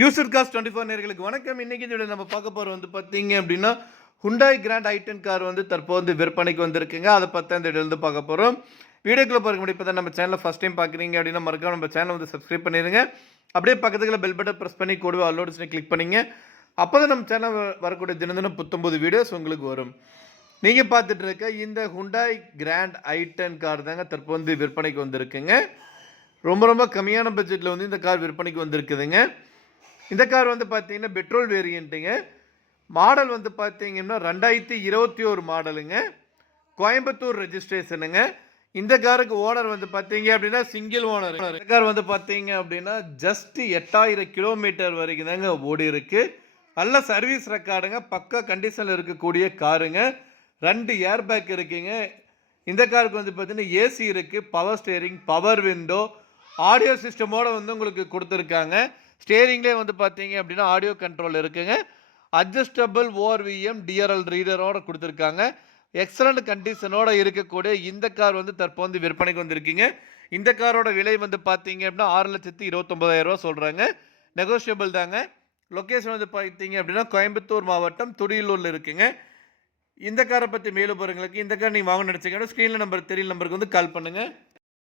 User cost 24 நேயர்களுக்கு வணக்கம். இன்னைக்கு இந்த வீடியோல நம்ம பார்க்க போறது வந்து பார்த்தீங்க அப்படின்னா, Hyundai Grand i10 கார் வந்து தற்போது விற்பனைக்கு வந்திருக்குங்க. அத பத்தி இந்த வீடியோல வந்து பார்க்க போறோம். வீடியோக்குள்ள போறதுக்கு முன்னாடி இப்பதான் நம்ம சேனலை ஃபர்ஸ்ட் டைம் பார்க்குறீங்க அப்படின்னா மறக்காம நம்ம சேனலை வந்து சப்ஸ்கிரைப் பண்ணிருங்க. அப்படியே பக்கத்துல பெல் பட்டன் பிரஸ் பண்ணி கூடவே ஆல் நோட்டிஃபிகேஷனை கிளிக் பண்ணீங்க. அப்பதான் நம்ம சேனல் வரக்கூடிய தினம் புத்தம்பது வீடியோஸ் உங்களுக்கு வரும். நீங்க பார்த்துட்டு இருக்க இந்த Hyundai Grand i10 கார் தாங்க தற்போது விற்பனைக்கு வந்திருக்குங்க. ரொம்ப கம்மியான பட்ஜெட்ல வந்து இந்த கார் விற்பனைக்கு வந்திருக்குதுங்க. இந்த கார் வந்து பார்த்தீங்கன்னா பெட்ரோல் வேரியண்ட்டுங்க. மாடல் வந்து பார்த்தீங்கன்னா 2021 மாடலுங்க. கோயம்புத்தூர் ரெஜிஸ்ட்ரேஷனுங்க. இந்த காருக்கு ஓனர் வந்து பார்த்தீங்க அப்படின்னா சிங்கிள் ஓனர். இந்த கார் வந்து பார்த்தீங்க அப்படின்னா ஜஸ்ட் 8000 கிலோமீட்டர் வரைக்கும் தாங்க ஓடி இருக்கு. நல்ல சர்வீஸ் ரெக்கார்டுங்க. பக்கா கண்டிஷனில் இருக்கக்கூடிய காருங்க. 2 ஏர் பேக் இருக்குங்க. இந்த காருக்கு வந்து பார்த்தீங்கன்னா ஏசி இருக்குது, power steering, power window, audio சிஸ்டமோட வந்து உங்களுக்கு கொடுத்துருக்காங்க. ஸ்டேரிங்லேயே வந்து பார்த்தீங்க அப்படின்னா ஆடியோ கண்ட்ரோல் இருக்குங்க. அட்ஜஸ்டபிள் ஓஆர்விஎம் டிஆர்எல் ரீடரோட கொடுத்துருக்காங்க. எக்ஸலண்ட் கண்டிஷனோட இருக்கக்கூடிய இந்த கார் வந்து தற்போது விற்பனைக்கு வந்திருக்கீங்க. இந்த காரோட விலை வந்து பார்த்தீங்க அப்படின்னா 6,29,000 சொல்கிறாங்க. நெகோஷியபிள் தாங்க. லொக்கேஷன் வந்து பார்த்தீங்க அப்படின்னா கோயம்புத்தூர் மாவட்டம் துடியலூரில் இருக்குங்க. இந்த காரை பற்றி மேலும் போகிறவங்களுக்கு இந்த கார் நீங்கள் வாங்கணும்னு நினச்சிங்கன்னா ஸ்க்ரீனில் நம்பர் தெரியல நம்பருக்கு வந்து கால் பண்ணுங்கள்.